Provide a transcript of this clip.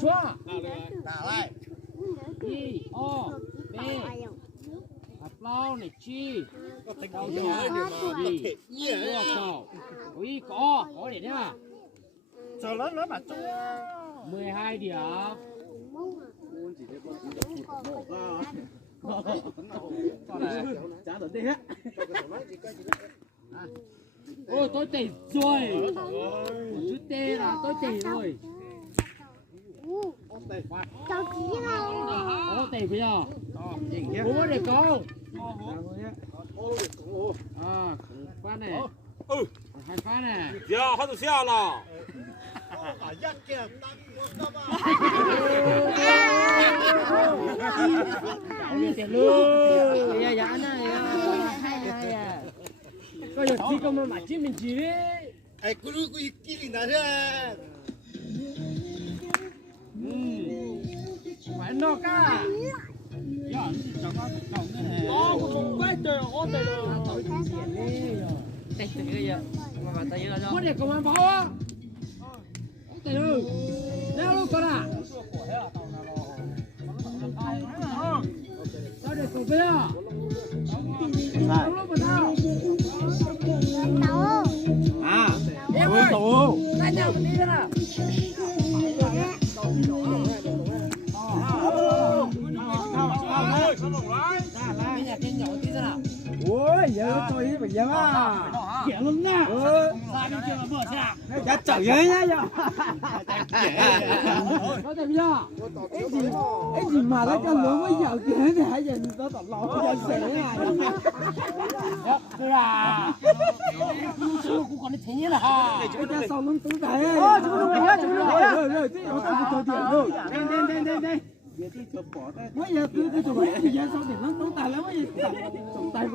chúa Đảo lại. y o b lâu này chi đâu gì chua cầu y có để nhá Chờ lớn mà chung. 12 điểm Trả được đi hết. ôi tôi tẩy rồi chữ T là tôi tẩy rồi cháu chí nào có tẩy bây giờ bố để có à phát này hai phát này giờ hắn笑了 tiền luôn dạ dạ này có giờ thi công mà chỉ mình chỉ đấy Ai cứ đi nào thế. phải nó cả có để công an báo á từ leo luôn con à sao để cổ bây giờ sao lúc mà sao tàu À. em ơi tay nhau đi ra nào bây giờ trên nhỏ tí ra nào Ôi, giờ tôi phải giờ à. kiểu lắm nha ra bên kia mà mở ra Giá chở nhá nhá. có thể bây giờ Cái gì mà nó cho lửa mới giờ kia thì hãy dành nó tọt lọt cho xe này. đây là cũng còn thế nhé là ha Cái cha sau lưng tú tệ. chú đừng về hết chú đừng về hết Rồi, tí nó không cho tiền rồi. Đây. Bây giờ tôi chụp hết thì giờ sau tiền nó tú tệ lắm bây giờ.